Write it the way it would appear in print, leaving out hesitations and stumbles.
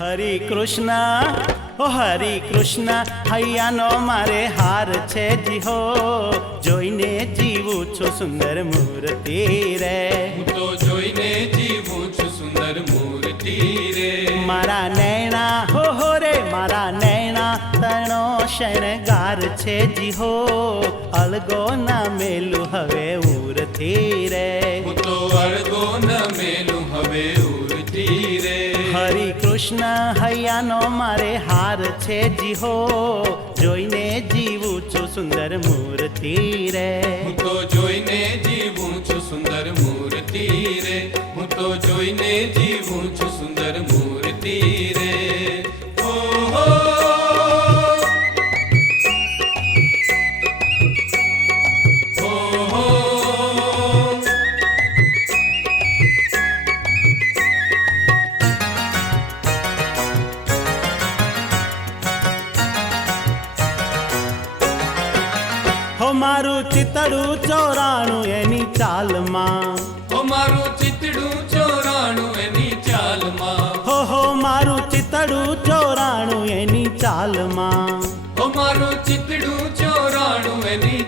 હરે કૃષ્ણ ઓ હરે કૃષ્ણ હૈયાનો મારે હાર છે જી હો જોઈને જીવું છું સુંદર મૂર્તિ રે હું તો જોઈને જીવું છું સુંદર મૂર્તિ રે મારા નૈણા હો રે મારા નૈણા તણો શણગાર છે જી હો અલગો ના મેલું હવે ઉરથી રે હું તો અળગો ન મેલું હવે ઉરતી રે હરે કૃષ્ણ હૈયાનો મારે હાર છે જી હો જોઈને જીવું છું સુંદર મૂર્તિ રે હું તો જોઈને જીવું છું સુંદર મૂર્તિ રે હું તો જોઈને જીવું છું સુંદર મૂર્તિ રે ઓહો ઓહો હો મારું ચિતડું ચોરાણું એની ચાલમાં ઓ મારું ચિતડું ચોરાણું એની ચાલમાં હો મારું ચિતડું ચોરાણું એની ચાલમાં ઓ મારું ચિતડું ચોરાણું એની